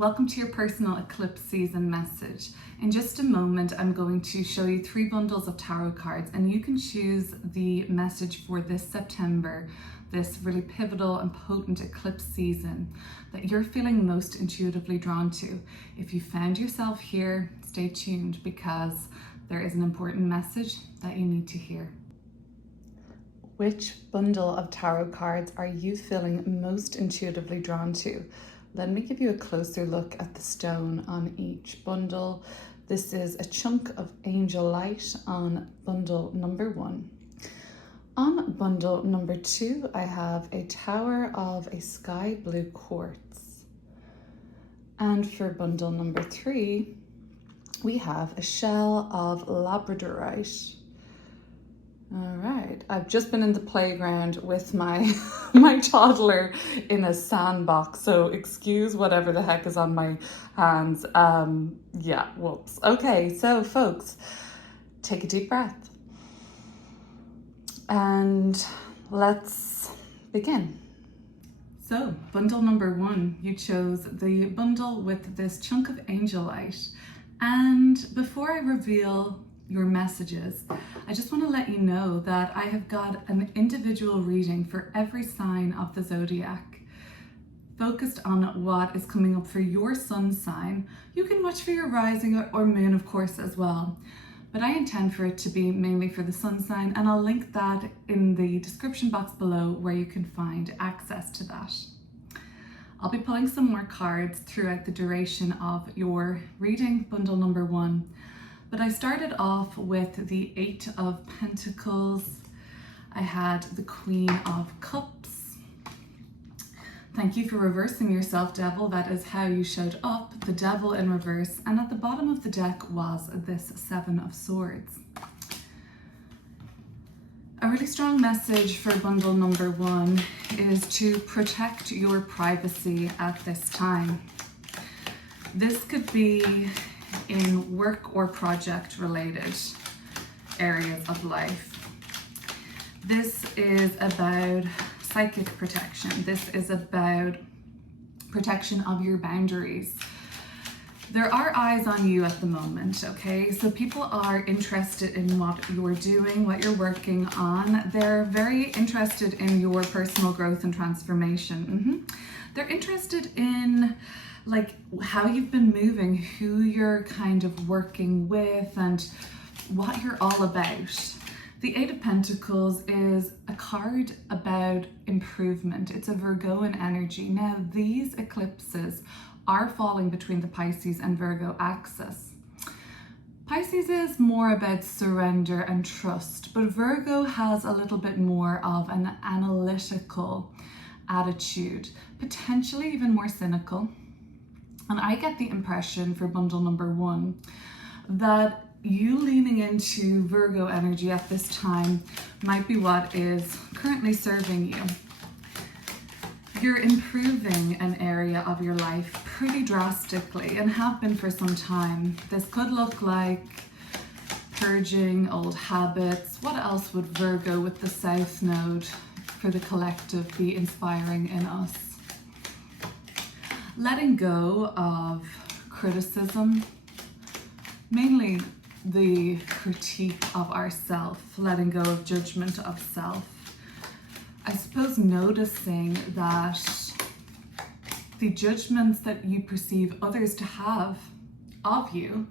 Welcome to your personal eclipse season message. In just a moment, I'm going to show you 3 bundles of tarot cards and you can choose the message for this September, this really pivotal and potent eclipse season that you're feeling most intuitively drawn to. If you found yourself here, stay tuned because there is an important message that you need to hear. Which bundle of tarot cards are you feeling most intuitively drawn to? Let me give you a closer look at the stone on each bundle. This is a chunk of Angelite on bundle number 1. On bundle number 2, I have a tower of a sky blue quartz. And for bundle number 3, we have a shell of Labrodorite. All right, I've just been in the playground with my toddler in a sandbox, so excuse whatever the heck is on my hands. Whoops. Okay, so folks, take a deep breath and let's begin. So bundle number 1, you chose the bundle with this chunk of Angelite. And before I reveal your messages, I just want to let you know that I have got an individual reading for every sign of the zodiac, focused on what is coming up for your sun sign. You can watch for your rising or moon, of course, as well, but I intend for it to be mainly for the sun sign, and I'll link that in the description box below where you can find access to that. I'll be pulling some more cards throughout the duration of your reading, bundle number 1. But I started off with the 8 of Pentacles. I had the Queen of Cups. Thank you for reversing yourself, Devil. That is how you showed up, the Devil in reverse. And at the bottom of the deck was this 7 of Swords. A really strong message for bundle number 1 is to protect your privacy at this time. This could be in work or project related areas of life. This is about psychic protection. This is about protection of your boundaries. There are eyes on you at the moment, okay? So people are interested in what you're doing, what you're working on. They're very interested in your personal growth and transformation. They're interested in like how you've been moving, who you're kind of working with, and what you're all about. The 8 of Pentacles is a card about improvement. It's a Virgoan energy. Now, these eclipses are falling between the Pisces and Virgo axis. Pisces is more about surrender and trust, but Virgo has a little bit more of an analytical attitude, potentially even more cynical. And I get the impression for bundle number 1 that you leaning into Virgo energy at this time might be what is currently serving you. You're improving an area of your life pretty drastically and have been for some time. This could look like purging old habits. What else would Virgo with the South Node for the collective be inspiring in us? Letting go of criticism, mainly the critique of ourself, letting go of judgment of self. I suppose noticing that the judgments that you perceive others to have of you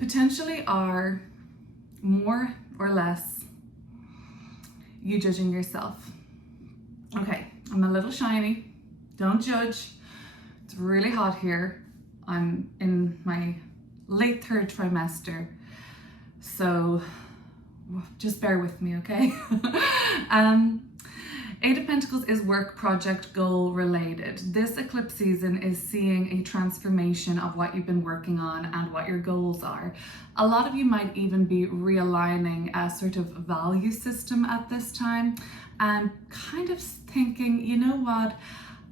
potentially are more or less you judging yourself. Okay, I'm a little shiny, don't judge. It's really hot here. I'm in my late 3rd trimester, so just bear with me, okay? 8 of Pentacles is work, project, goal related. This eclipse season is seeing a transformation of what you've been working on and what your goals are. A lot of you might even be realigning a sort of value system at this time and kind of thinking, you know what,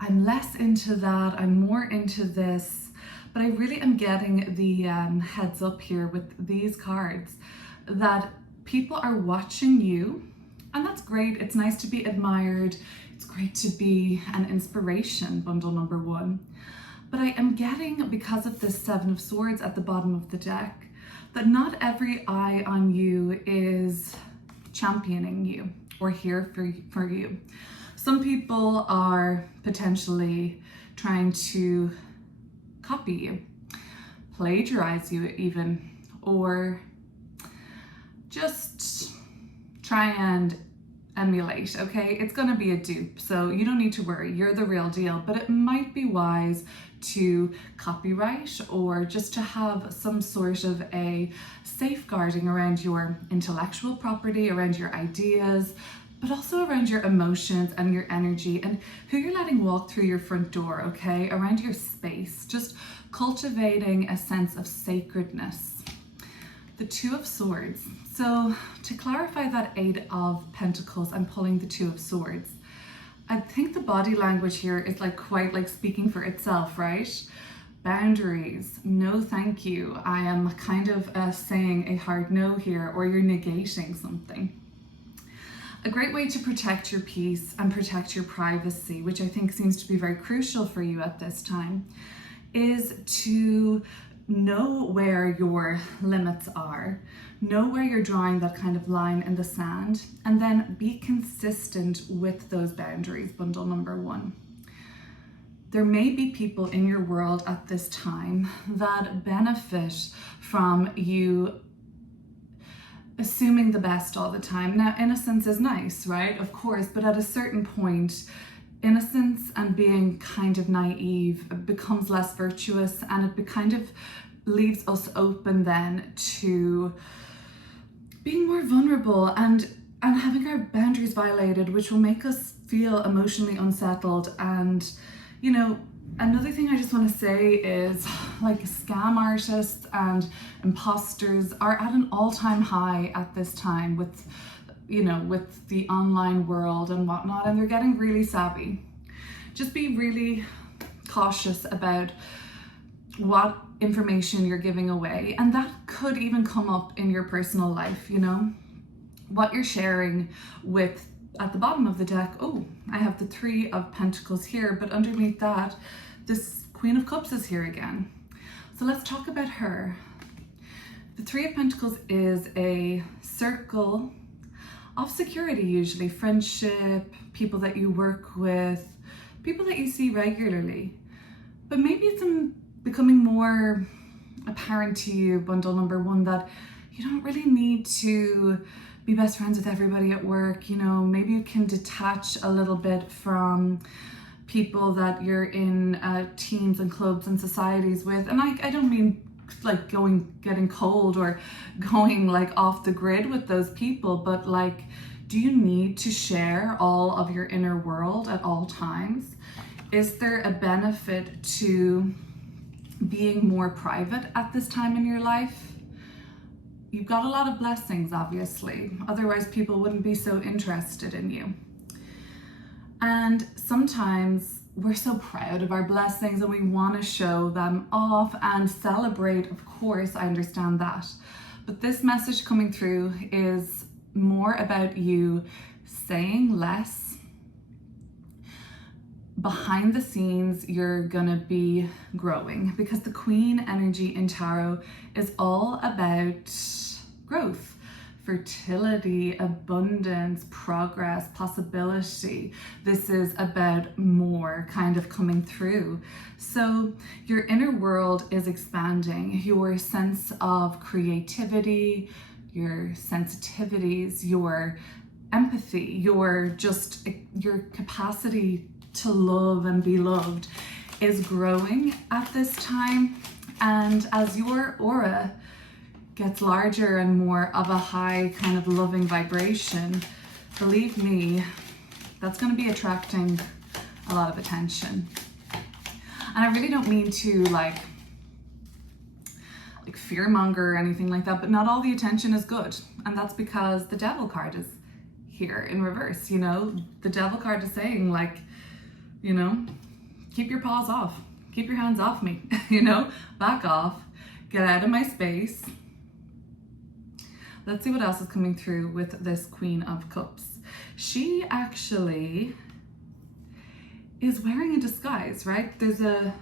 I'm less into that, I'm more into this. But I really am getting the heads up here with these cards that people are watching you, and that's great. It's nice to be admired. It's great to be an inspiration, bundle number 1. But I am getting, because of this Seven of Swords at the bottom of the deck, that not every eye on you is championing you or here for you. Some people are potentially trying to copy you, plagiarize you even, or just try and emulate, okay? It's gonna be a dupe, so you don't need to worry, you're the real deal, but it might be wise to copyright or just to have some sort of a safeguarding around your intellectual property, around your ideas, but also around your emotions and your energy and who you're letting walk through your front door, okay? Around your space, just cultivating a sense of sacredness. The Two of Swords. So to clarify that Eight of Pentacles, I'm pulling the Two of Swords. I think the body language here is like quite like speaking for itself, right? Boundaries, no thank you. I am kind of saying a hard no here, or you're negating something. A great way to protect your peace and protect your privacy, which I think seems to be very crucial for you at this time, is to know where your limits are, know where you're drawing that kind of line in the sand, and then be consistent with those boundaries, bundle number one. There may be people in your world at this time that benefit from you assuming the best all the time. Now, innocence is nice, right? Of course, but at a certain point, innocence and being kind of naive becomes less virtuous, and it kind of leaves us open then to being more vulnerable and having our boundaries violated, which will make us feel emotionally unsettled. And, you know, another thing I just want to say is like scam artists and imposters are at an all-time high at this time with, you know, with the online world and whatnot, and they're getting really savvy. Just be really cautious about what information you're giving away, and that could even come up in your personal life, you know, what you're sharing with. At the bottom of the deck, oh, I have the Three of Pentacles here, but underneath that, this Queen of Cups is here again. So let's talk about her. The Three of Pentacles is a circle of security, usually friendship, people that you work with, people that you see regularly. But maybe it's becoming more apparent to you, bundle number one, that you don't really need to be best friends with everybody at work. You know, maybe you can detach a little bit from people that you're in teams and clubs and societies with. And I don't mean like getting cold or going like off the grid with those people, but like, do you need to share all of your inner world at all times? Is there a benefit to being more private at this time in your life? You've got a lot of blessings, obviously. Otherwise, people wouldn't be so interested in you. And sometimes we're so proud of our blessings and we want to show them off and celebrate. Of course, I understand that. But this message coming through is more about you saying less. Behind the scenes, you're gonna be growing, because the Queen energy in tarot is all about growth, fertility, abundance, progress, possibility. This is about more kind of coming through. So your inner world is expanding. Your sense of creativity, your sensitivities, your empathy, your capacity to love and be loved is growing at this time. And as your aura gets larger and more of a high kind of loving vibration, believe me, that's going to be attracting a lot of attention. And I really don't mean to like fearmonger or anything like that, but not all the attention is good. And that's because the Devil card is here in reverse. You know, the Devil card is saying like, you know, keep your paws off, keep your hands off me, you know, back off, get out of my space. Let's see what else is coming through with this Queen of Cups. She actually is wearing a disguise, right? There's a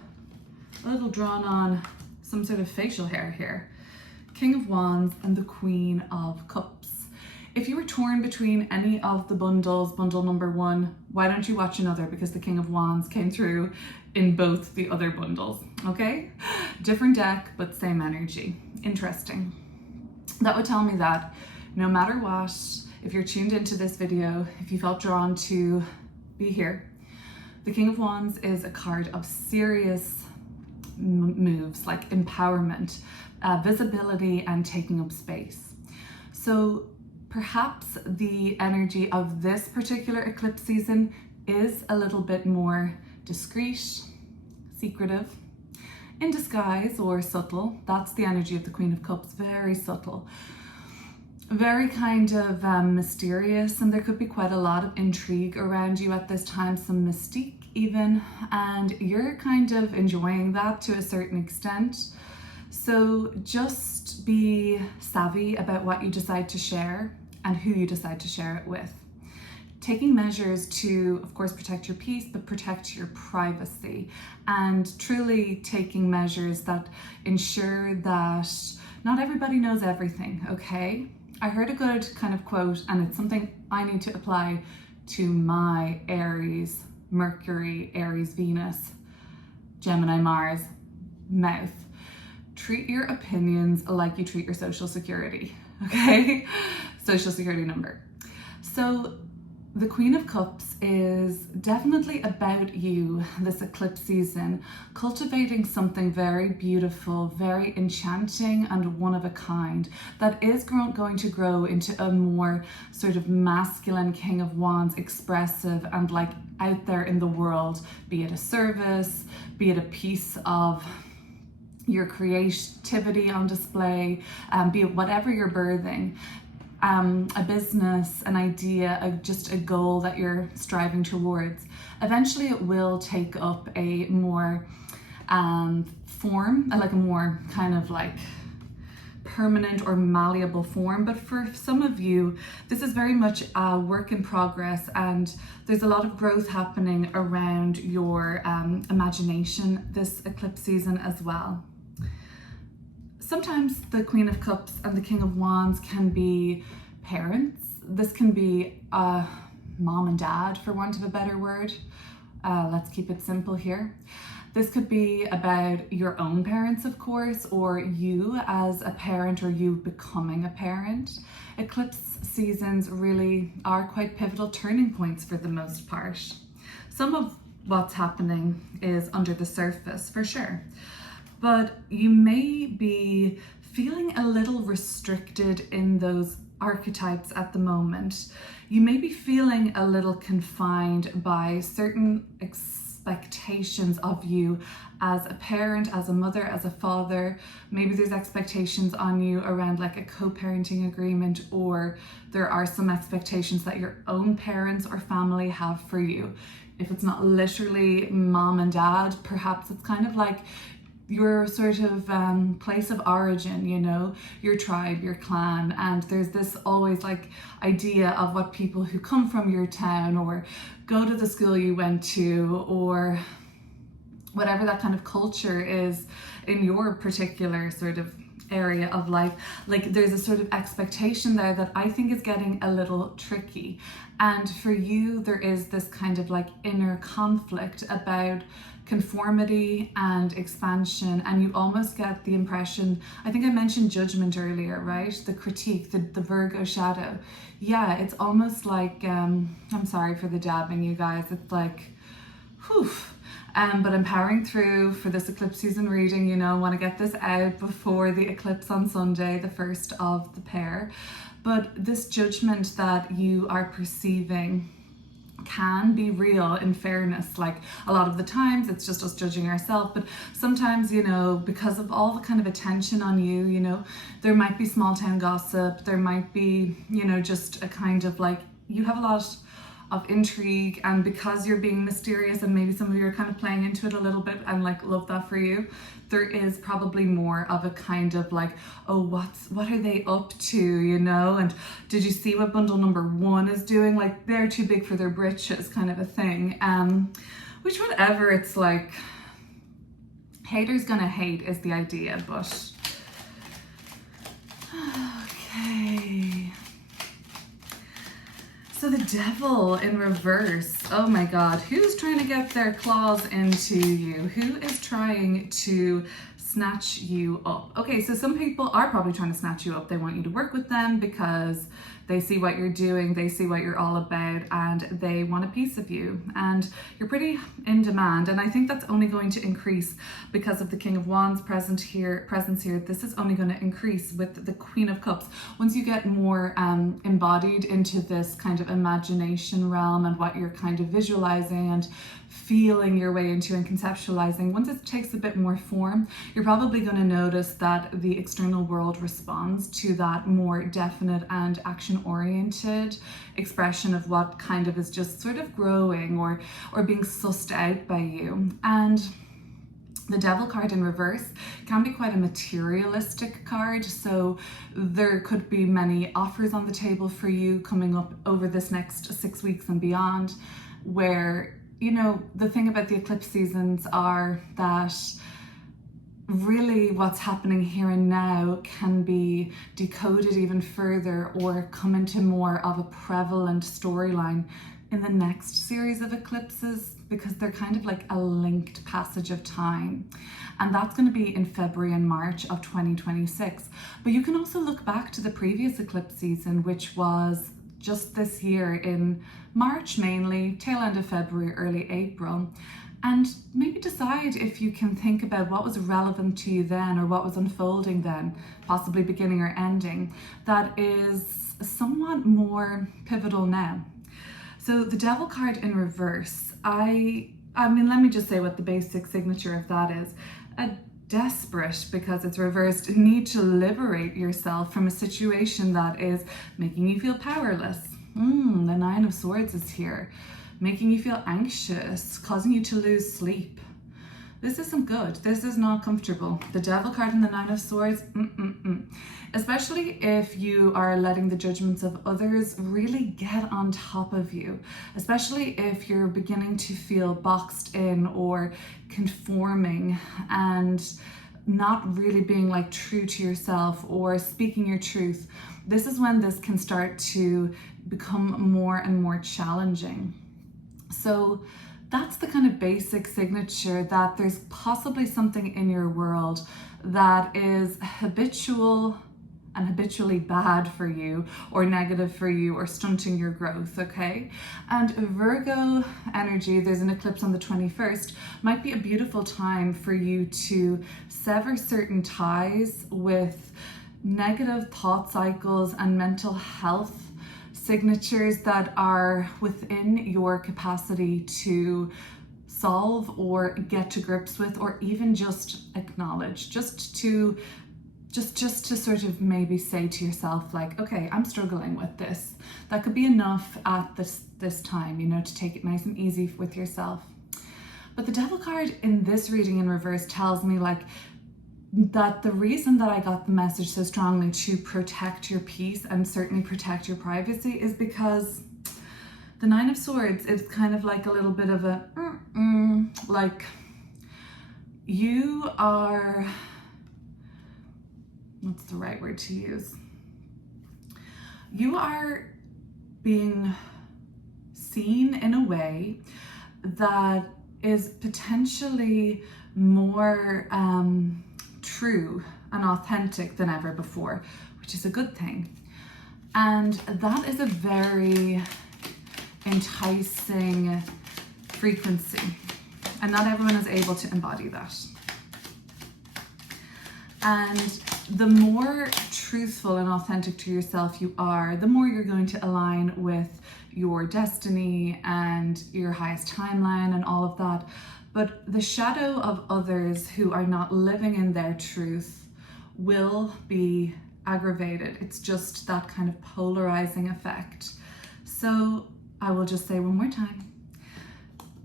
a little drawn on some sort of facial hair here. King of Wands and the Queen of Cups. If you were torn between any of the bundles, bundle number 1, why don't you watch another? Because the King of Wands came through in both the other bundles, okay? Different deck, but same energy. Interesting. That would tell me that no matter what, if you're tuned into this video, if you felt drawn to be here, the King of Wands is a card of serious moves, like empowerment, visibility, and taking up space. So perhaps the energy of this particular eclipse season is a little bit more discreet, secretive, in disguise, or subtle. That's the energy of the Queen of Cups, very subtle, very kind of mysterious, and there could be quite a lot of intrigue around you at this time, some mystique even, and you're kind of enjoying that to a certain extent. So just be savvy about what you decide to share and who you decide to share it with. Taking measures to, of course, protect your peace, but protect your privacy, and truly taking measures that ensure that not everybody knows everything, okay? I heard a good kind of quote, and it's something I need to apply to my Aries, Mercury, Aries, Venus, Gemini, Mars, mouth. Treat your opinions like you treat your social security, okay? Social security number. So the Queen of Cups is definitely about you this eclipse season, cultivating something very beautiful, very enchanting, and one of a kind that is going to grow into a more sort of masculine King of Wands, expressive and like out there in the world, be it a service, be it a piece of your creativity on display, be it whatever you're birthing. A business, an idea, just a goal that you're striving towards. Eventually it will take up a more form, like a more kind of like permanent or malleable form. But for some of you, this is very much a work in progress, and there's a lot of growth happening around your imagination this eclipse season as well. Sometimes the Queen of Cups and the King of Wands can be parents. This can be mom and dad, for want of a better word. Let's keep it simple here. This could be about your own parents, of course, or you as a parent, or you becoming a parent. Eclipse seasons really are quite pivotal turning points for the most part. Some of what's happening is under the surface, for sure. But you may be feeling a little restricted in those archetypes at the moment. You may be feeling a little confined by certain expectations of you as a parent, as a mother, as a father. Maybe there's expectations on you around like a co-parenting agreement, or there are some expectations that your own parents or family have for you. If it's not literally mom and dad, perhaps it's kind of like your sort of place of origin, you know, your tribe, your clan. And there's this always like idea of what people who come from your town or go to the school you went to, or whatever that kind of culture is in your particular sort of area of life. Like there's a sort of expectation there that I think is getting a little tricky. And for you, there is this kind of like inner conflict about conformity and expansion, and you almost get the impression, I think I mentioned judgment earlier, right? The critique, the Virgo shadow. Yeah, it's almost like, I'm sorry for the dabbing, you guys, it's like, whew. But I'm powering through for this eclipse season reading, you know, I want to get this out before the eclipse on Sunday, the first of the pair. But this judgment that you are perceiving can be real, in fairness. Like a lot of the times it's just us judging ourselves, but sometimes, you know, because of all the kind of attention on you, you know, there might be small town gossip, there might be, you know, just a kind of like, you have a lot of intrigue, and because you're being mysterious, and maybe some of you are kind of playing into it a little bit, and like, love that for you, there is probably more of a kind of like, oh, what are they up to, you know? And did you see what bundle number 1 is doing? Like, they're too big for their britches kind of a thing. Which, whatever, it's like, Haters gonna hate is the idea, but okay. So the devil in reverse. Oh my God, who's trying to get their claws into you? Who is trying to snatch you up? Okay, so some people are probably trying to snatch you up. They want you to work with them because they see what you're doing, they see what you're all about, and they want a piece of you. And you're pretty in demand. And I think that's only going to increase because of the King of Wands presence here. This is only going to increase with the Queen of Cups. Once you get more embodied into this kind of imagination realm and what you're kind of visualizing and feeling your way into and conceptualizing, once it takes a bit more form, you're probably going to notice that the external world responds to that more definite and action-oriented expression of what kind of is just sort of growing or being sussed out by you. And the Devil card in reverse can be quite a materialistic card, so there could be many offers on the table for you coming up over this next 6 weeks and beyond, where, you know, the thing about the eclipse seasons are that really what's happening here and now can be decoded even further or come into more of a prevalent storyline in the next series of eclipses, because they're kind of like a linked passage of time. And that's going to be in February and March of 2026. But you can also look back to the previous eclipse season, which was just this year in March mainly, tail end of February, early April, and maybe decide if you can think about what was relevant to you then or what was unfolding then, possibly beginning or ending, that is somewhat more pivotal now. So the Devil card in reverse, I mean, let me just say what the basic signature of that is. A desperate, because it's reversed, need to liberate yourself from a situation that is making you feel powerless. The Nine of Swords is here, making you feel anxious, causing you to lose sleep. This isn't good. This is not comfortable. The Devil card and the Nine of Swords, especially if you are letting the judgments of others really get on top of you, especially if you're beginning to feel boxed in or conforming and not really being like true to yourself or speaking your truth. This is when this can start to become more and more challenging. So that's the kind of basic signature, that there's possibly something in your world that is habitual and habitually bad for you or negative for you or stunting your growth, okay? And Virgo energy, there's an eclipse on the 21st, might be a beautiful time for you to sever certain ties with negative thought cycles and mental health signatures that are within your capacity to solve or get to grips with, or even just acknowledge, just to sort of maybe say to yourself like, okay, I'm struggling with this. That could be enough at this time, you know, to take it nice and easy with yourself. But the Devil card in this reading in reverse tells me like that the reason that I got the message so strongly to protect your peace and certainly protect your privacy is because the Nine of Swords is kind of like a little bit of a like you are, what's the right word to use? You are being seen in a way that is potentially more true and authentic than ever before, which is a good thing. And that is a very enticing frequency, and not everyone is able to embody that. And the more truthful and authentic to yourself you are, the more you're going to align with your destiny and your highest timeline and all of that. But the shadow of others who are not living in their truth will be aggravated. It's just that kind of polarizing effect. So I will just say one more time,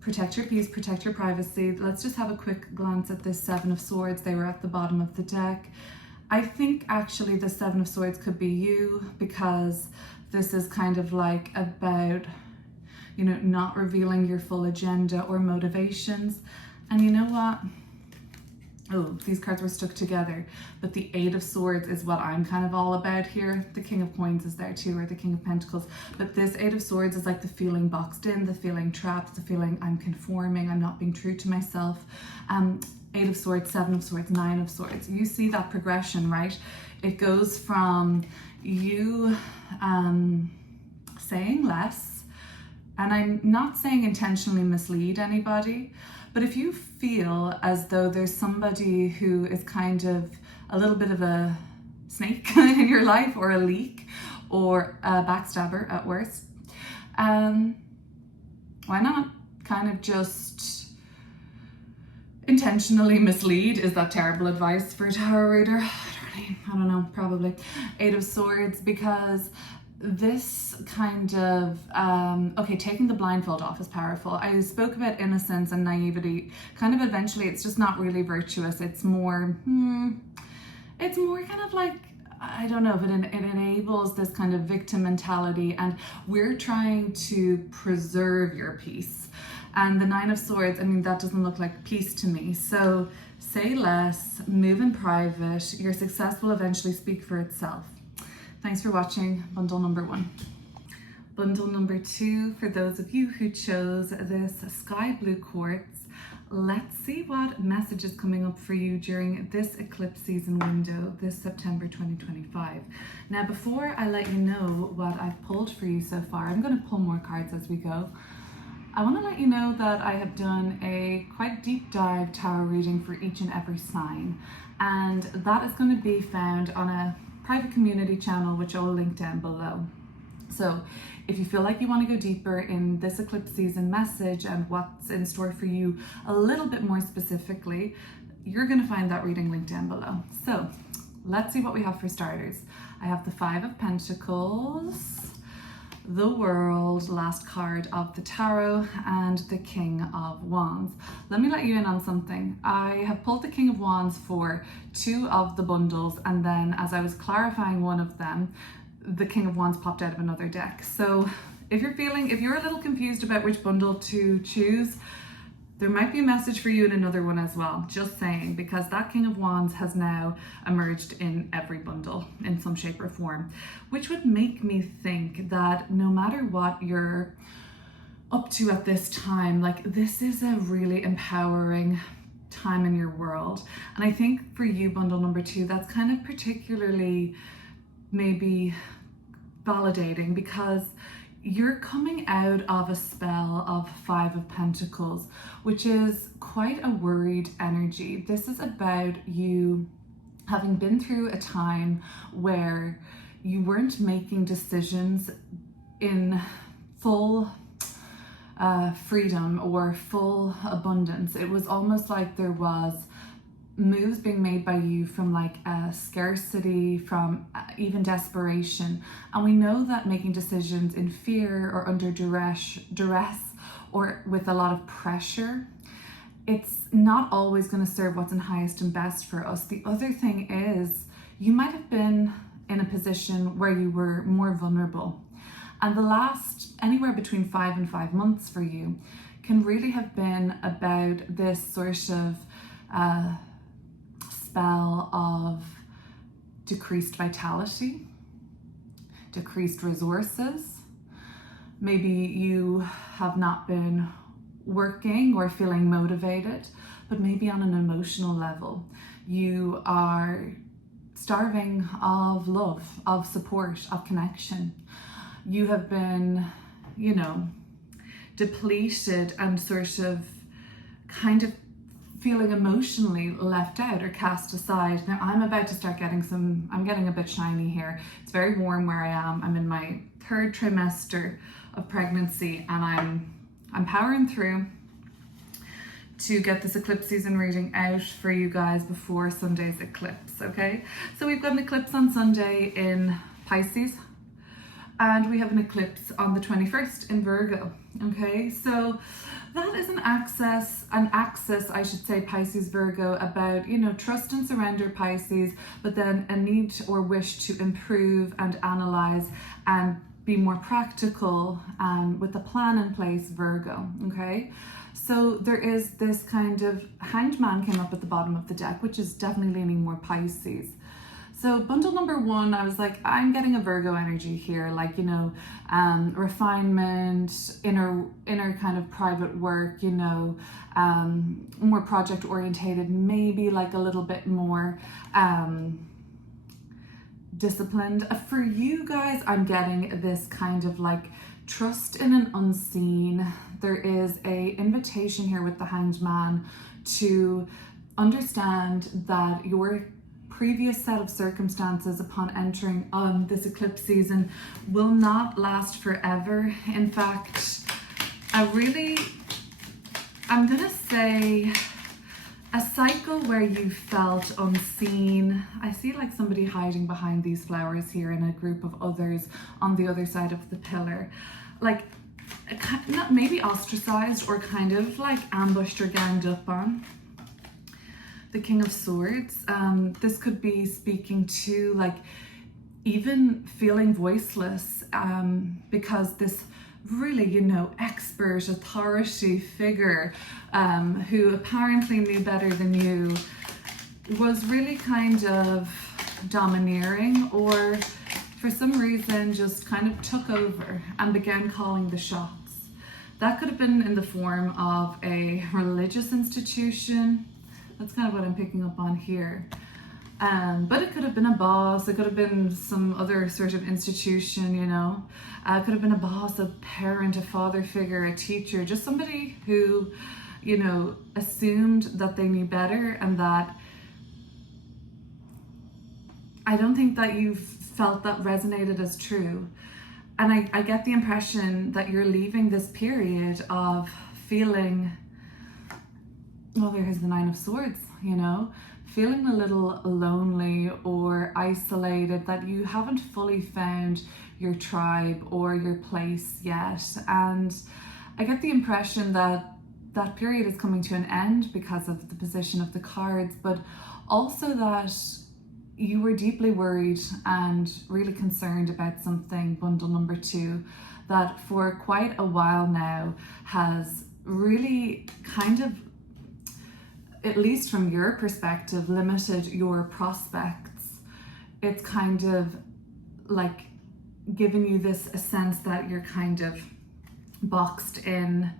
protect your peace, protect your privacy. Let's just have a quick glance at this Seven of Swords. They were at the bottom of the deck. I think actually the Seven of Swords could be you, because this is kind of like about, you know, not revealing your full agenda or motivations. And you know what? Oh, these cards were stuck together, but the Eight of Swords is what I'm kind of all about here. The King of Coins is there too, or the King of Pentacles. But this Eight of Swords is like the feeling boxed in, the feeling trapped, the feeling I'm conforming, I'm not being true to myself. Eight of Swords, Seven of Swords, Nine of Swords. You see that progression, right? It goes from you saying less, and I'm not saying intentionally mislead anybody, but if you feel as though there's somebody who is kind of a little bit of a snake in your life, or a leak, or a backstabber at worst, why not kind of just intentionally mislead? Is that terrible advice for a tarot reader? I don't know, probably. Eight of Swords, because this kind of, okay, taking the blindfold off is powerful. I spoke about innocence and naivety. Kind of eventually it's just not really virtuous. It's more, it's more kind of like, I don't know, but it enables this kind of victim mentality, and we're trying to preserve your peace. And the Nine of Swords, I mean, that doesn't look like peace to me. So say less, move in private. Your success will eventually speak for itself. Thanks for watching bundle number 1. Bundle number 2, for those of you who chose this sky blue quartz, let's see what message is coming up for you during this eclipse season window, this September 2025. Now, before I let you know what I've pulled for you so far, I'm going to pull more cards as we go. I want to let you know that I have done a quite deep dive tarot reading for each and every sign, and that is going to be found on a private community channel, which I'll link down below. So if you feel like you want to go deeper in this eclipse season message and what's in store for you a little bit more specifically, you're going to find that reading link down below. So let's see what we have for starters. I have the Five of Pentacles, the World, last card of the tarot, and the King of Wands. Let me let you in on something. I have pulled the King of Wands for 2 of the bundles, and then as I was clarifying one of them, the King of Wands popped out of another deck. So if you're a little confused about which bundle to choose, there might be a message for you in another one as well, just saying, because that King of Wands has now emerged in every bundle in some shape or form, which would make me think that no matter what you're up to at this time, like, this is a really empowering time in your world. And I think for you, bundle number 2, that's kind of particularly maybe validating, because you're coming out of a spell of Five of Pentacles, which is quite a worried energy. This is about you having been through a time where you weren't making decisions in full freedom or full abundance. It was almost like there was moves being made by you from like a scarcity, from even desperation. And we know that making decisions in fear or under duress or with a lot of pressure, it's not always going to serve what's in highest and best for us. The other thing is, you might have been in a position where you were more vulnerable, and the last anywhere between 5 and 5 months for you can really have been about this sort of spell of decreased vitality, decreased resources. Maybe you have not been working or feeling motivated, but maybe on an emotional level, you are starving of love, of support, of connection. You have been, depleted and sort of kind of feeling emotionally left out or cast aside. Now I'm about to start I'm getting a bit shiny here. It's very warm where I am. I'm in my 3rd trimester of pregnancy, and I'm powering through to get this eclipse season reading out for you guys before Sunday's eclipse, okay? So we've got an eclipse on Sunday in Pisces, and we have an eclipse on the 21st in Virgo, okay? So that is an axis, I should say, Pisces, Virgo, about, trust and surrender, Pisces, but then a need or wish to improve and analyze and be more practical and with a plan in place, Virgo, okay? So there is this kind of Hanged Man came up at the bottom of the deck, which is definitely leaning more Pisces. So bundle number one, I was like, I'm getting a Virgo energy here, like, you know, refinement, inner kind of private work, you know, more project orientated, maybe like a little bit more disciplined. For you guys, I'm getting this kind of like trust in an unseen. There is a invitation here with the Hanged Man to understand that your previous set of circumstances upon entering this eclipse season will not last forever. In fact, I'm gonna say a cycle where you felt unseen. I see like somebody hiding behind these flowers here in a group of others on the other side of the pillar, like not maybe ostracized or kind of like ambushed or ganged up on. The King of Swords, this could be speaking to like even feeling voiceless, because this really, you know, expert authority figure who apparently knew better than you was really kind of domineering, or for some reason just kind of took over and began calling the shots. That could have been in the form of a religious institution. That's kind of what I'm picking up on here. But it could have been a boss, it could have been some other sort of institution, you know. It could have been a boss, a parent, a father figure, a teacher, just somebody who, you know, assumed that they knew better, and that I don't think that you've felt that resonated as true. And I get the impression that you're leaving this period of feeling, well, there's the Nine of Swords, you know, feeling a little lonely or isolated, that you haven't fully found your tribe or your place yet. And I get the impression that that period is coming to an end because of the position of the cards, but also that you were deeply worried and really concerned about something, bundle number two, that for quite a while now has really kind of, at least from your perspective, limited your prospects. It's kind of like giving you this a sense that you're kind of boxed in,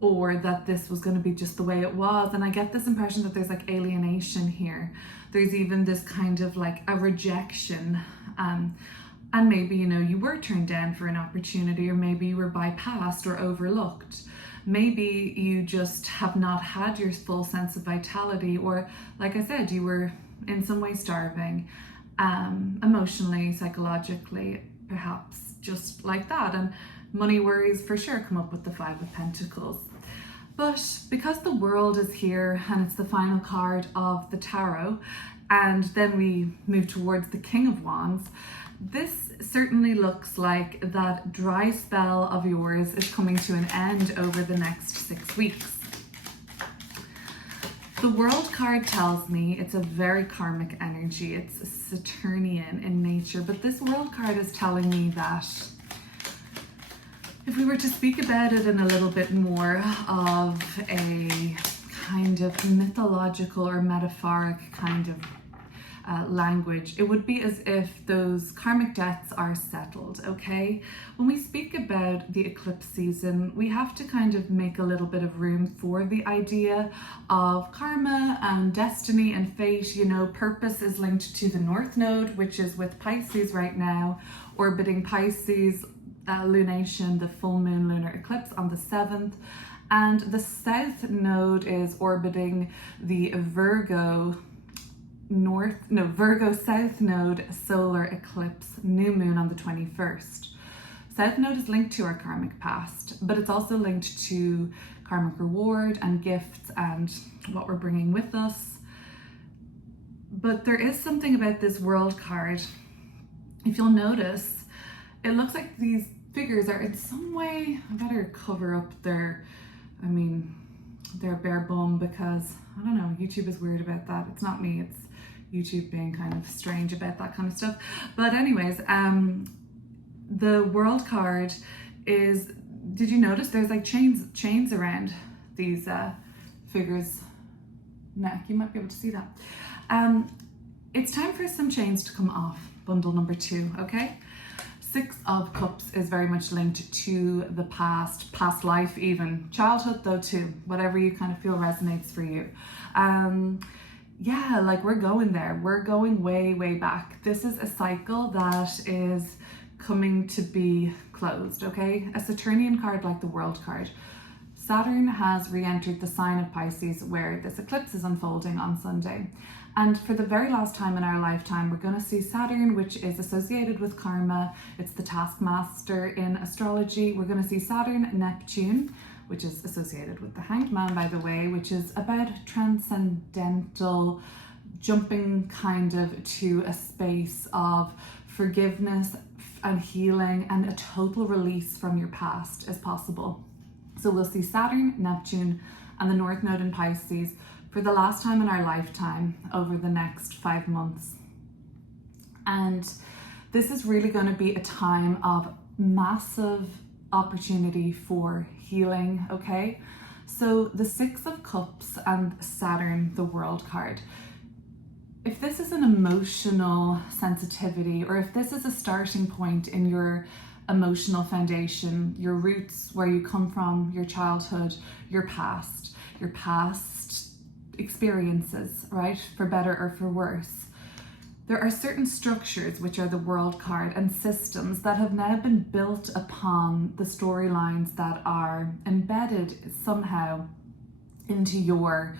or that this was going to be just the way it was. And I get this impression that there's like alienation here. There's even this kind of like a rejection, and maybe, you know, you were turned down for an opportunity, or maybe you were bypassed or overlooked. Maybe you just have not had your full sense of vitality, or like I said, you were in some way starving, emotionally, psychologically, perhaps just like that. And money worries for sure come up with the Five of Pentacles. But because the World is here and it's the final card of the tarot, and then we move towards the King of Wands, this certainly looks like that dry spell of yours is coming to an end over the next 6 weeks. The World card tells me it's a very karmic energy. It's Saturnian in nature, but this World card is telling me that if we were to speak about it in a little bit more of a kind of mythological or metaphoric kind of language, it would be as if those karmic debts are settled, okay? When we speak about the eclipse season, we have to kind of make a little bit of room for the idea of karma and destiny and fate. You know, purpose is linked to the North Node, which is with Pisces right now, orbiting Pisces, lunation, the full moon lunar eclipse on the 7th. And the South Node is orbiting the Virgo South Node solar eclipse new moon on the 21st. South Node is linked to our karmic past, but it's also linked to karmic reward and gifts and what we're bringing with us. But there is something about this World card. If you'll notice, it looks like these figures are in some way, I better cover up their bare bum, because I don't know, YouTube is weird about that. It's not me, it's YouTube being kind of strange about that kind of stuff. But anyways, The World card is, did you notice there's like chains around these figures' neck? You might be able to see that. It's time for some chains to come off bundle number 2, okay? 6 of Cups is very much linked to the past life even, childhood though too, whatever you kind of feel resonates for you. Yeah, like we're going there. We're going way, way back. This is a cycle that is coming to be closed, okay? A Saturnian card like the World card. Saturn has re-entered the sign of Pisces where this eclipse is unfolding on Sunday. And for the very last time in our lifetime, we're going to see Saturn, which is associated with karma. It's the taskmaster in astrology. We're going to see Saturn, Neptune, which is associated with the Hanged Man, by the way, which is about transcendental, jumping kind of to a space of forgiveness and healing, and a total release from your past is possible. So we'll see Saturn, Neptune, and the North Node in Pisces for the last time in our lifetime over the next 5 months. And this is really going to be a time of massive opportunity for healing, okay? So the 6 of Cups and Saturn, the World card. If this is an emotional sensitivity, or if this is a starting point in your emotional foundation, your roots, where you come from, your childhood, your past experiences, right? For better or for worse. There are certain structures, which are the World card, and systems that have now been built upon the storylines that are embedded somehow into your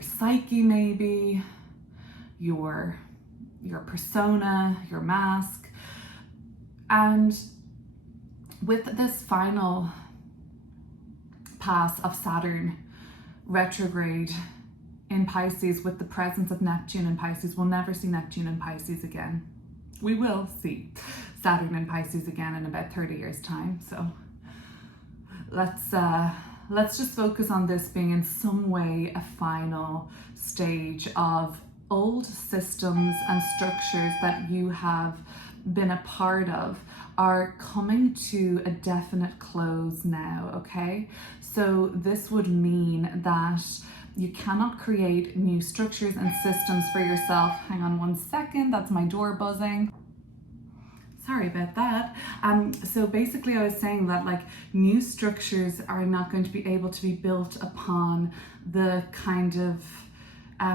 psyche, maybe, your persona, your mask. And with this final pass of Saturn retrograde in Pisces, with the presence of Neptune in Pisces, we'll never see Neptune in Pisces again. We will see Saturn in Pisces again in about 30 years time. So let's just focus on this being in some way a final stage of old systems and structures that you have been a part of are coming to a definite close now, okay? So this would mean that you cannot create new structures and systems for yourself. Hang on one second, that's my door buzzing. Sorry about that. So basically I was saying that like new structures are not going to be able to be built upon the kind of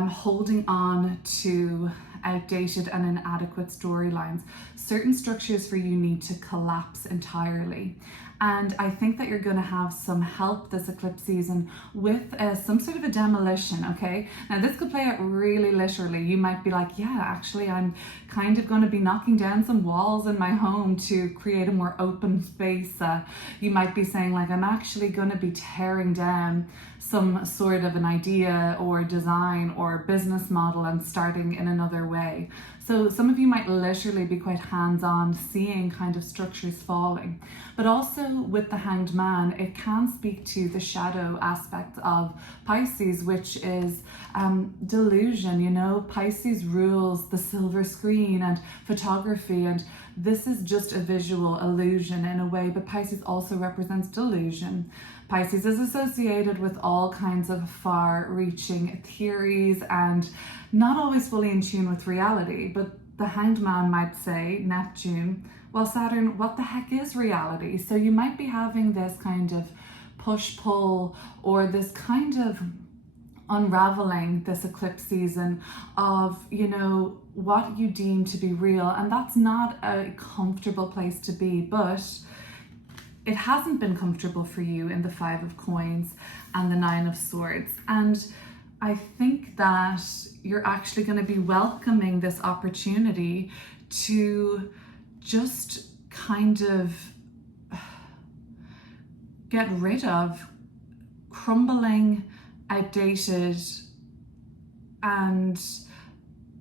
holding on to outdated and inadequate storylines. Certain structures for you need to collapse entirely. And I think that you're going to have some help this eclipse season with some sort of a demolition, okay? Now this could play out really literally. You might be like, yeah, actually I'm kind of going to be knocking down some walls in my home to create a more open space. You might be saying like, I'm actually going to be tearing down some sort of an idea or design or business model and starting in another way. So some of you might literally be quite hands-on, seeing kind of structures falling. But also with the Hanged Man, it can speak to the shadow aspect of Pisces, which is delusion. You know, Pisces rules the silver screen and photography, and this is just a visual illusion in a way, but Pisces also represents delusion. Pisces is associated with all kinds of far-reaching theories and not always fully in tune with reality. But the Hanged Man might say, Neptune, well, Saturn, what the heck is reality? So you might be having this kind of push-pull or this kind of unraveling this eclipse season of, you know, what you deem to be real. And that's not a comfortable place to be, but it hasn't been comfortable for you in the 5 of Coins and the 9 of Swords. And I think that you're actually going to be welcoming this opportunity to just kind of get rid of crumbling, outdated, and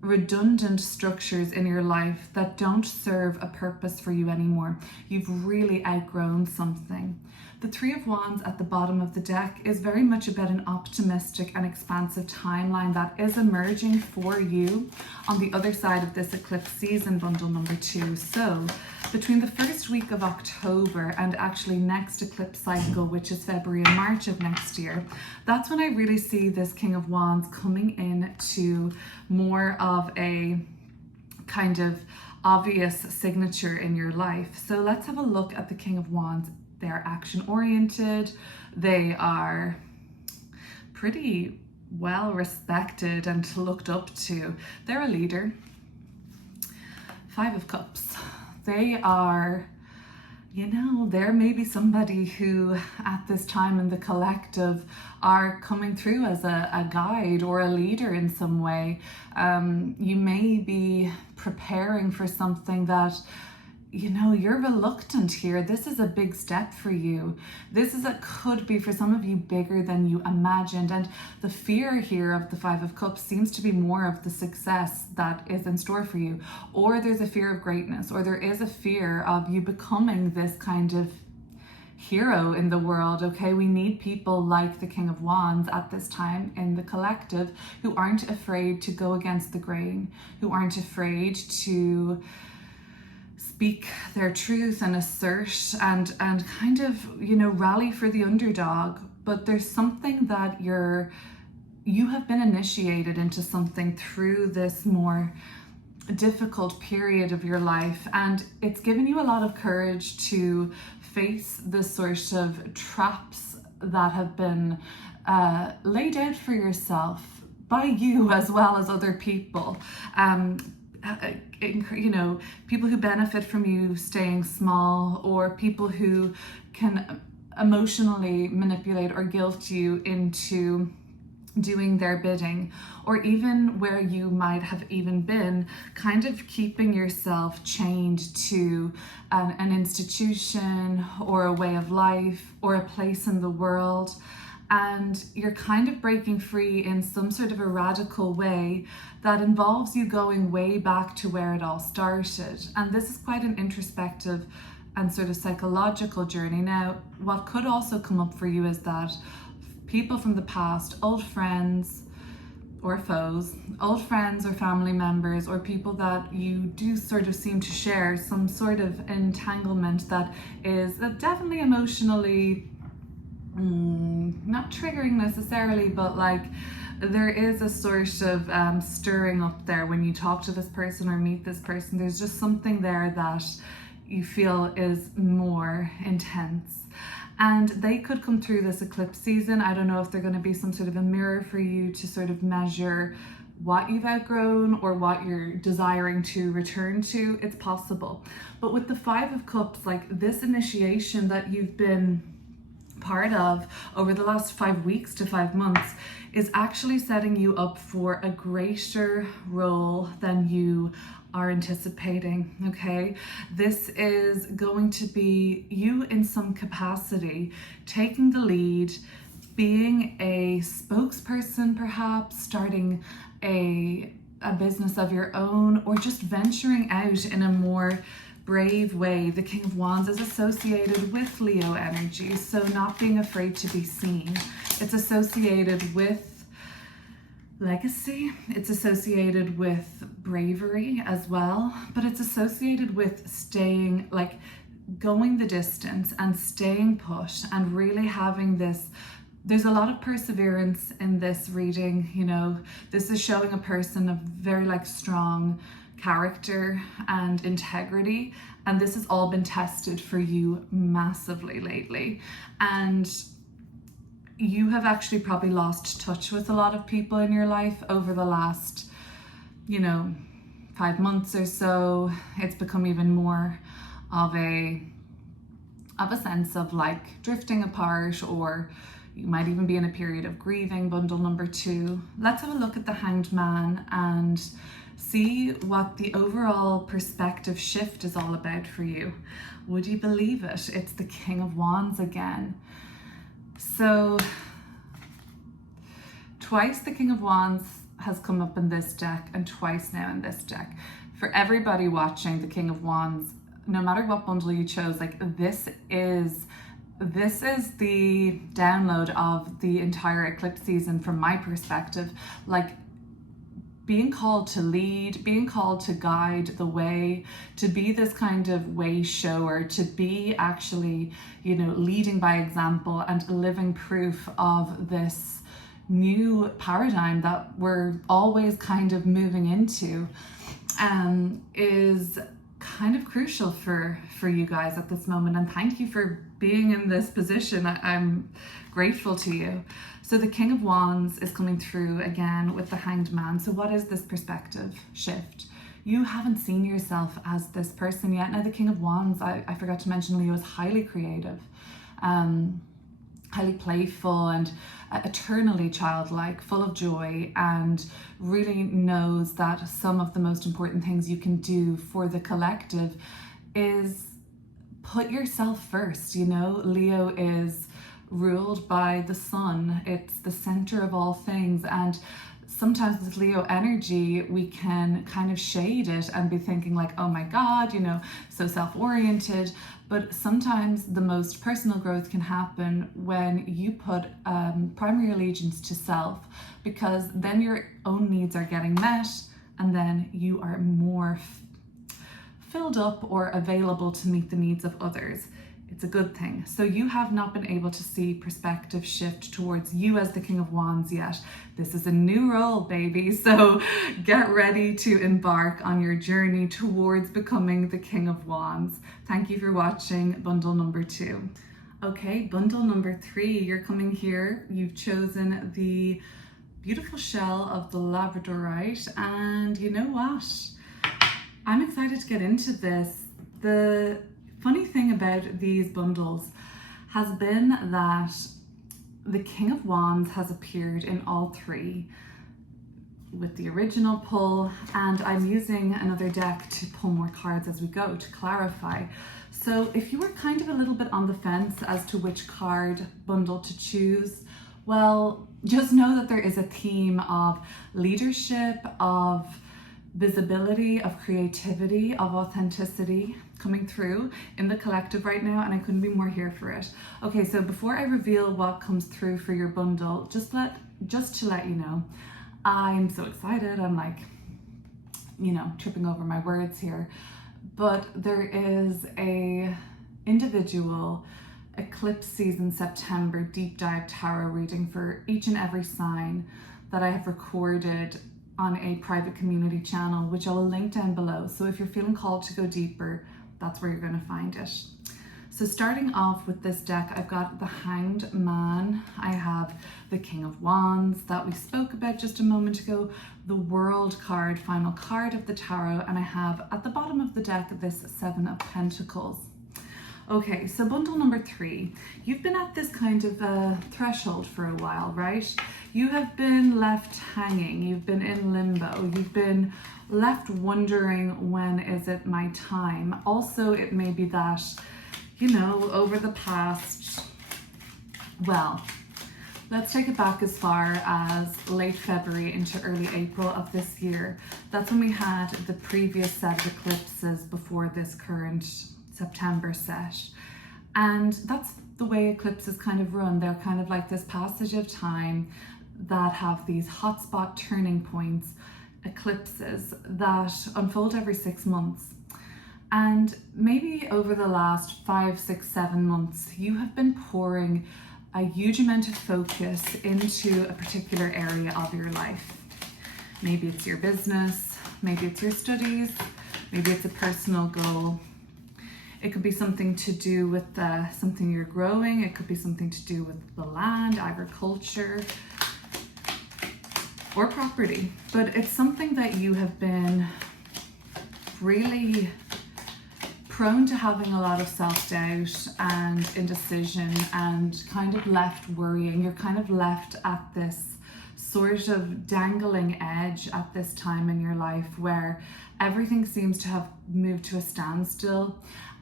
redundant structures in your life that don't serve a purpose for you anymore. You've really outgrown something. The Three of Wands at the bottom of the deck is very much about an optimistic and expansive timeline that is emerging for you on the other side of this eclipse season, bundle number 2. So between the first week of October and actually next eclipse cycle, which is February and March of next year, that's when I really see this King of Wands coming in to more of a kind of obvious signature in your life. So let's have a look at the King of Wands. They're action oriented. They are pretty well respected and looked up to. They're a leader. Five of Cups. They are, you know, they're maybe somebody who at this time in the collective are coming through as a guide or a leader in some way. You may be preparing for something that, you know, you're reluctant here. This is a big step for you. This is could be for some of you bigger than you imagined. And the fear here of the Five of Cups seems to be more of the success that is in store for you. Or there's a fear of greatness, or there is a fear of you becoming this kind of hero in the world. Okay, we need people like the King of Wands at this time in the collective who aren't afraid to go against the grain, who aren't afraid to speak their truth and assert and kind of, you know, rally for the underdog. But there's something that you have been initiated into something through this more difficult period of your life, and it's given you a lot of courage to face the sort of traps that have been laid out for yourself by you as well as other people. You know, people who benefit from you staying small, or people who can emotionally manipulate or guilt you into doing their bidding, or even where you might have even been kind of keeping yourself chained to an institution or a way of life or a place in the world. And you're kind of breaking free in some sort of a radical way that involves you going way back to where it all started. And this is quite an introspective and sort of psychological journey. Now, what could also come up for you is that people from the past, old friends or foes, old friends or family members, or people that you do sort of seem to share some sort of entanglement that is definitely emotionally not triggering necessarily, but like there is a sort of stirring up there when you talk to this person or meet this person. There's just something there that you feel is more intense. And they could come through this eclipse season. I don't know if they're going to be some sort of a mirror for you to sort of measure what you've outgrown or what you're desiring to return to. It's possible. But with the Five of Cups, like this initiation that you've been part of over the last 5 weeks to 5 months is actually setting you up for a greater role than you are anticipating. Okay, this is going to be you in some capacity taking the lead, being a spokesperson, perhaps starting a business of your own, or just venturing out in a more brave way. The King of Wands is associated with Leo energy, so not being afraid to be seen. It's associated with legacy, it's associated with bravery as well, but it's associated with staying, like going the distance and staying put and really having this. There's a lot of perseverance in this reading. You know, this is showing a person of very like strong character and integrity, and this has all been tested for you massively lately, and you have actually probably lost touch with a lot of people in your life over the last, 5 months or so. It's become even more of a sense of like drifting apart, or you might even be in a period of grieving, bundle number 2. Let's have a look at the Hanged Man and see what the overall perspective shift is all about for you. Would you believe it? It's the King of Wands again. So twice the King of Wands has come up in this deck and twice now in this deck. For everybody watching the King of Wands, no matter what bundle you chose, like this is the download of the entire eclipse season from my perspective. Like being called to lead, being called to guide the way, to be this kind of way shower, to be actually, you know, leading by example and living proof of this new paradigm that we're always kind of moving into, is kind of crucial for you guys at this moment. And thank you for being in this position. I'm grateful to you. So the King of Wands is coming through again with the Hanged Man. So what is this perspective shift? You haven't seen yourself as this person yet. Now the King of Wands, I forgot to mention, Leo is highly creative, highly playful and eternally childlike, full of joy, and really knows that some of the most important things you can do for the collective is put yourself first. You know, Leo is ruled by the sun. It's the center of all things, and sometimes with Leo energy we can kind of shade it and be thinking like, oh my god, you know, so self-oriented. But sometimes the most personal growth can happen when you put primary allegiance to self, because then your own needs are getting met and then you are more filled up or available to meet the needs of others. It's a good thing. So you have not been able to see perspective shift towards you as the King of Wands yet. This is a new role, baby. So get ready to embark on your journey towards becoming the King of Wands. Thank you for watching bundle number 2. Okay, bundle number 3, you're coming here. You've chosen the beautiful shell of the Labrodorite, and you know what? I'm excited to get into this. The funny thing about these bundles has been that the King of Wands has appeared in all 3 with the original pull, and I'm using another deck to pull more cards as we go to clarify. So if you were kind of a little bit on the fence as to which card bundle to choose, well, just know that there is a theme of leadership, of visibility, of creativity, of authenticity coming through in the collective right now, and I couldn't be more here for it. Okay, so before I reveal what comes through for your bundle, just to let you know, I'm so excited. I'm like, you know, tripping over my words here. But there is a individual eclipse season September deep dive tarot reading for each and every sign that I have recorded on a private community channel, which I will link down below. So if you're feeling called to go deeper, that's where you're going to find it. So starting off with this deck, I've got the Hanged Man. I have the King of Wands that we spoke about just a moment ago, the World card, final card of the tarot, and I have at the bottom of the deck this 7 of Pentacles. Okay, so bundle number 3, you've been at this kind of threshold for a while, right? You have been left hanging, you've been in limbo, you've been left wondering, when is it my time? Also, it may be that, you know, over the past, well, let's take it back as far as late February into early April of this year. That's when we had the previous set of eclipses before this current September set. And that's the way eclipses kind of run. They're kind of like this passage of time that have these hotspot turning points, eclipses that unfold every 6 months. And maybe over the last 5, 6, 7 months, you have been pouring a huge amount of focus into a particular area of your life. Maybe it's your business, maybe it's your studies, maybe it's a personal goal. It could be something to do with something you're growing. It could be something to do with the land, agriculture, or property. But it's something that you have been really prone to having a lot of self-doubt and indecision and kind of left worrying. You're kind of left at this sort of dangling edge at this time in your life where everything seems to have moved to a standstill,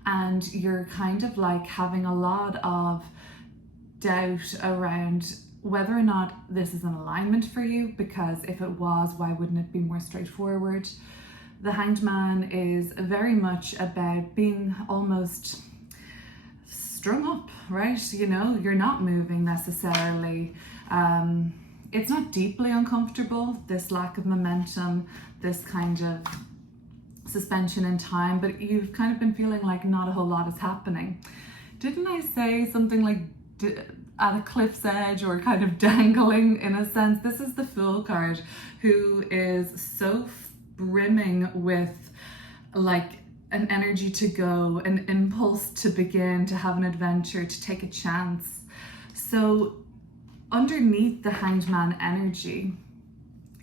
and you're kind of like having a lot of doubt around whether or not this is an alignment for you, because if it was, why wouldn't it be more straightforward? The Hanged Man is very much about being almost strung up, right? You know, you're not moving necessarily. It's not deeply uncomfortable, this lack of momentum, this kind of suspension in time, but you've kind of been feeling like not a whole lot is happening. Didn't I say something like at a cliff's edge, or kind of dangling in a sense? This is the Fool card, who is so brimming with like an energy to go, an impulse to begin, to have an adventure, to take a chance. So underneath the Hanged Man energy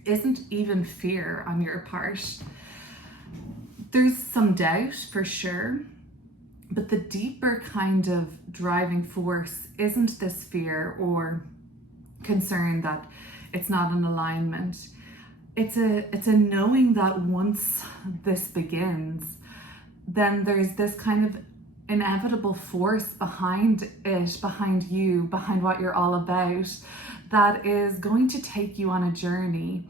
isn't even fear on your part. There's some doubt for sure, but the deeper kind of driving force isn't this fear or concern that it's not in alignment. It's a knowing that once this begins, then there's this kind of inevitable force behind it, behind you, behind what you're all about, that is going to take you on a journey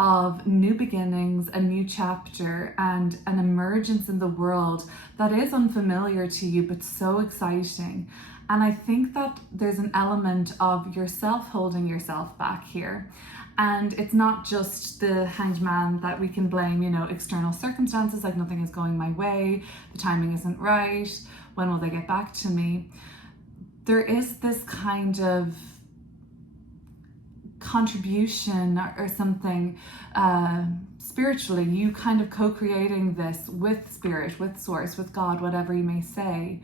of new beginnings, a new chapter, and an emergence in the world that is unfamiliar to you, but so exciting. And I think that there's an element of yourself holding yourself back here. And it's not just the Hanged Man that we can blame, you know, external circumstances, like nothing is going my way, the timing isn't right, when will they get back to me? There is this kind of contribution or something spiritually, you kind of co-creating this with spirit, with source, with God, whatever you may say,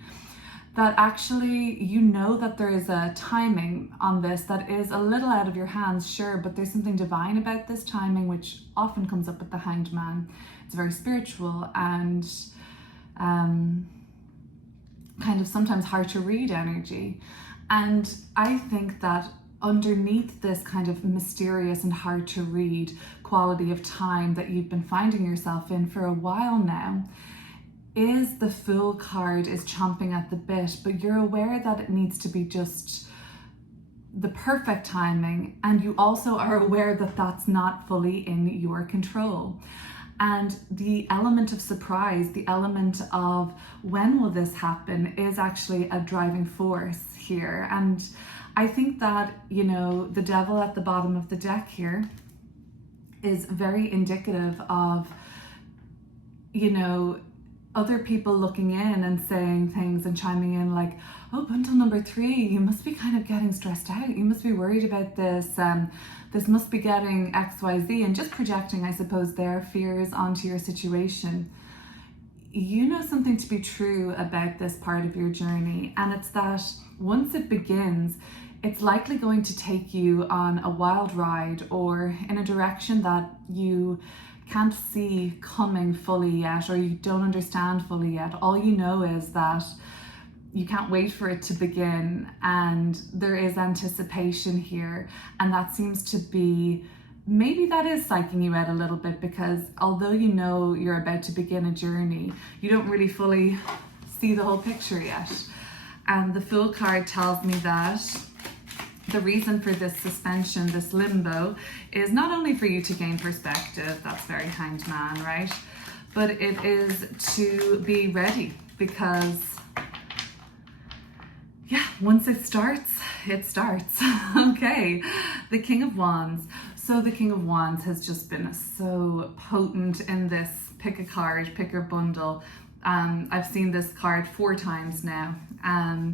that actually you know that there is a timing on this that is a little out of your hands, sure, but there's something divine about this timing, which often comes up with the Hanged Man. It's very spiritual and kind of sometimes hard to read energy. And I think that underneath this kind of mysterious and hard to read quality of time that you've been finding yourself in for a while now, is the Fool card is chomping at the bit, but you're aware that it needs to be just the perfect timing, and you also are aware that that's not fully in your control. And the element of surprise, the element of when will this happen, is actually a driving force here. And I think that, you know, the Devil at the bottom of the deck here is very indicative of, you know, other people looking in and saying things and chiming in like, oh, bundle number 3, you must be kind of getting stressed out. You must be worried about this. This must be getting XYZ, and just projecting, I suppose, their fears onto your situation. You know something to be true about this part of your journey, and it's that once it begins, it's likely going to take you on a wild ride or in a direction that you can't see coming fully yet, or you don't understand fully yet. All you know is that you can't wait for it to begin, and there is anticipation here, and that seems to be, maybe that is psyching you out a little bit, because although you know you're about to begin a journey, you don't really fully see the whole picture yet. And the Fool card tells me that the reason for this suspension, this limbo, is not only for you to gain perspective, that's very Hanged Man, right? But it is to be ready, because yeah, once it starts, it starts. Okay, the King of Wands. So the King of Wands has just been so potent in this pick a card, pick your bundle. I've seen this card 4 times now,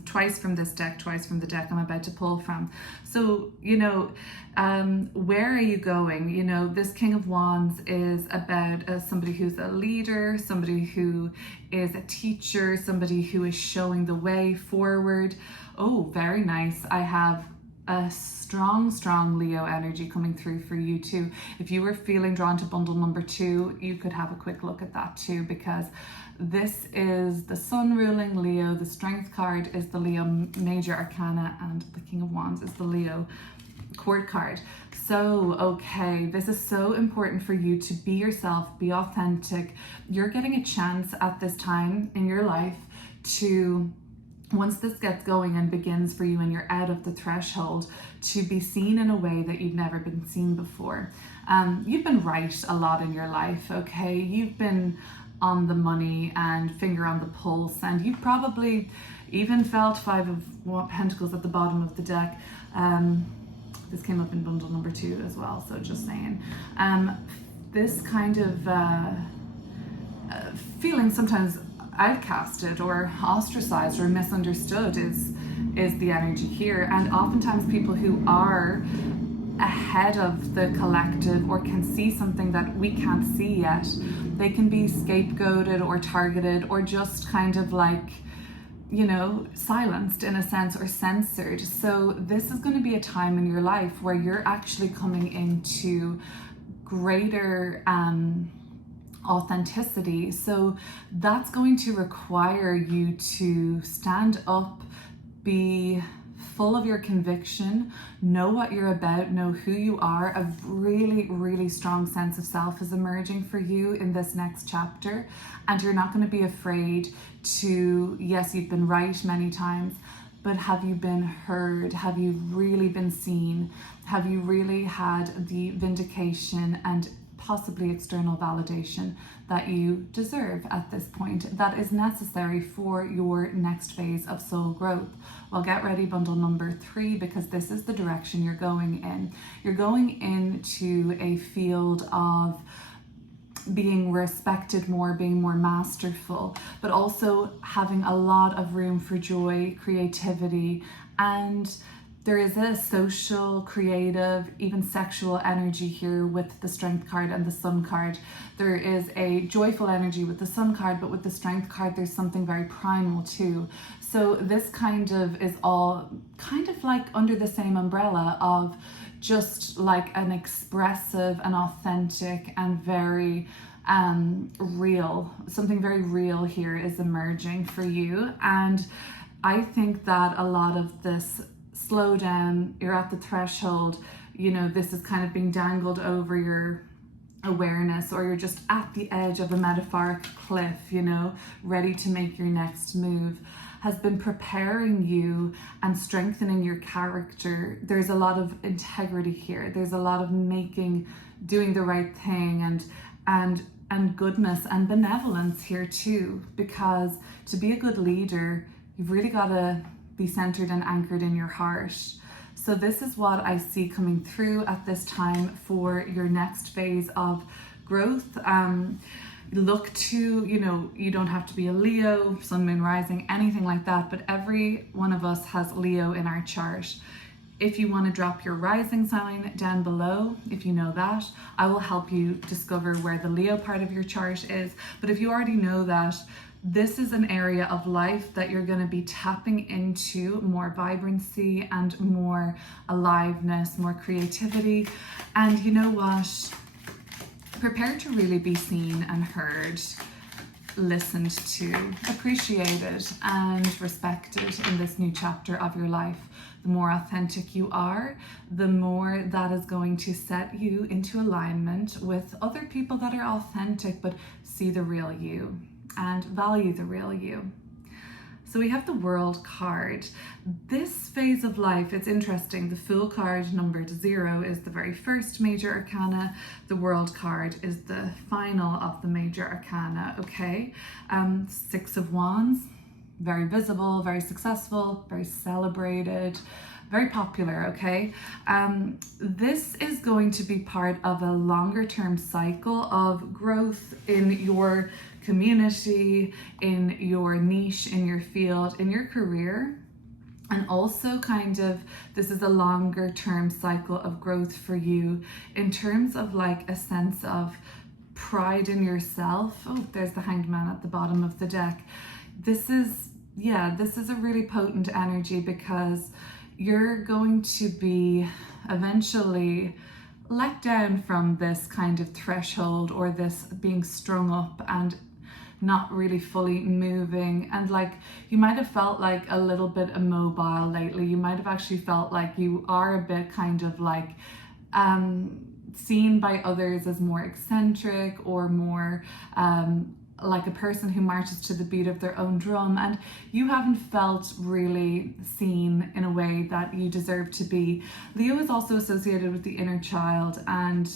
twice from this deck, twice from the deck I'm about to pull from. So, you know, where are you going? You know, this King of Wands is about somebody who's a leader, somebody who is a teacher, somebody who is showing the way forward. Oh, very nice. I have a strong Leo energy coming through for you too. If you were feeling drawn to bundle number 2, you could have a quick look at that too, because this is the Sun ruling Leo. The Strength card is the Leo Major Arcana, and the King of Wands is the Leo Court card. So, okay, this is so important for you to be yourself, be authentic. You're getting a chance at this time in your life to once this gets going and begins for you and you're out of the threshold, to be seen in a way that you've never been seen before. You've been right a lot in your life, okay? You've been on the money and finger on the pulse, and you've probably even felt Five of Pentacles at the bottom of the deck. This came up in bundle number 2 as well, so just saying. This kind of feeling sometimes outcasted or ostracized or misunderstood is the energy here. And oftentimes people who are ahead of the collective or can see something that we can't see yet, they can be scapegoated or targeted or just kind of like, you know, silenced in a sense or censored. So this is going to be a time in your life where you're actually coming into greater authenticity. So that's going to require you to stand up, be full of your conviction, know what you're about, know who you are. A really, really strong sense of self is emerging for you in this next chapter. And you're not going to be afraid to, yes, you've been right many times, but have you been heard? Have you really been seen? Have you really had the vindication and possibly external validation that you deserve at this point, that is necessary for your next phase of soul growth? Well, get ready, bundle number 3, because this is the direction you're going in. You're going into a field of being respected more, being more masterful, but also having a lot of room for joy, creativity, and there is a social, creative, even sexual energy here with the Strength card and the Sun card. There is a joyful energy with the Sun card, but with the Strength card, there's something very primal too. So this kind of is all kind of like under the same umbrella of just like an expressive and authentic and very real, something very real here is emerging for you. And I think that a lot of this slow down, you're at the threshold, you know, this is kind of being dangled over your awareness, or you're just at the edge of a metaphoric cliff, you know, ready to make your next move, has been preparing you and strengthening your character. There's a lot of integrity here. There's a lot of doing the right thing and goodness and benevolence here too, because to be a good leader, you've really got to be centered and anchored in your heart. So this is what I see coming through at this time for your next phase of growth. Look to, you know, you don't have to be a Leo, Sun, Moon, Rising, anything like that, but every one of us has Leo in our chart. If you want to drop your rising sign down below, if you know that, I will help you discover where the Leo part of your chart is. But if you already know that, this is an area of life that you're going to be tapping into more vibrancy and more aliveness, more creativity. And you know what? Prepare to really be seen and heard, listened to, appreciated and respected in this new chapter of your life. The more authentic you are, the more that is going to set you into alignment with other people that are authentic but see the real you and value the real you. So we have the World card. This phase of life, it's interesting. The Fool card, numbered 0, is the very first major arcana. The World card is the final of the major arcana, okay? 6 of Wands, very visible, very successful, very celebrated, very popular, okay? This is going to be part of a longer term cycle of growth in your community, in your niche, in your field, in your career. And also kind of, this is a longer term cycle of growth for you in terms of like a sense of pride in yourself. Oh, there's the Hanged Man at the bottom of the deck. This is a really potent energy because you're going to be eventually let down from this kind of threshold or this being strung up and not really fully moving, and like you might have felt like a little bit immobile lately. You might have actually felt like you are a bit kind of like seen by others as more eccentric or more like a person who marches to the beat of their own drum, and you haven't felt really seen in a way that you deserve to be. Leo is also associated with the inner child, and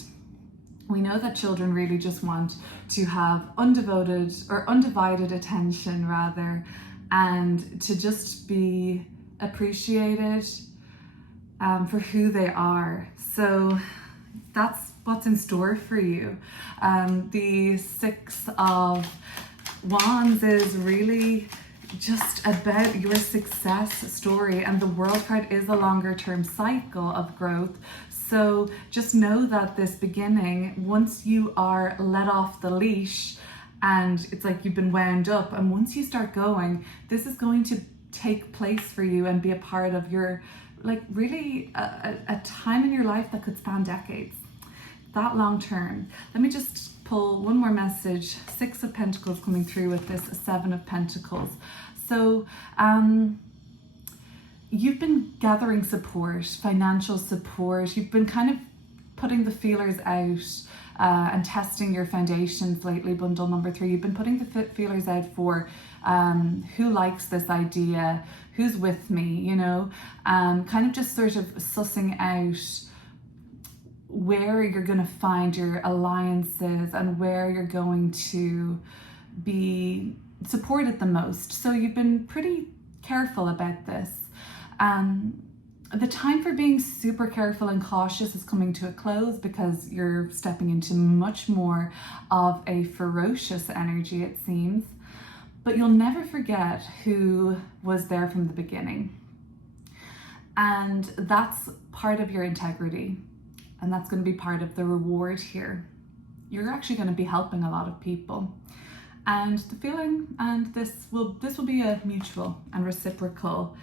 we know that children really just want to have undivided attention rather, and to just be appreciated for who they are. So that's what's in store for you. The Six of Wands is really just about your success story, and the World card is a longer term cycle of growth. So just know that this beginning, once you are let off the leash and it's like you've been wound up, and once you start going, this is going to take place for you and be a part of your, like, really a time in your life that could span decades. That long term. Let me just pull one more message. Six of Pentacles coming through with this Seven of Pentacles. So you've been gathering support, financial support. You've been kind of putting the feelers out and testing your foundations lately, bundle number 3. You've been putting the feelers out for who likes this idea, who's with me, you know, kind of just sort of sussing out where you're going to find your alliances and where you're going to be supported the most. So you've been pretty careful about this. The time for being super careful and cautious is coming to a close, because you're stepping into much more of a ferocious energy, it seems. But you'll never forget who was there from the beginning. And that's part of your integrity. And that's going to be part of the reward here. You're actually going to be helping a lot of people. And the feeling, and this will be a mutual and reciprocal.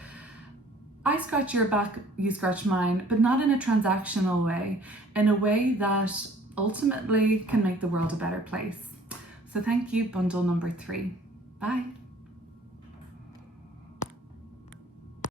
I scratch your back, you scratch mine, but not in a transactional way, in a way that ultimately can make the world a better place. So thank you, bundle number 3. Bye.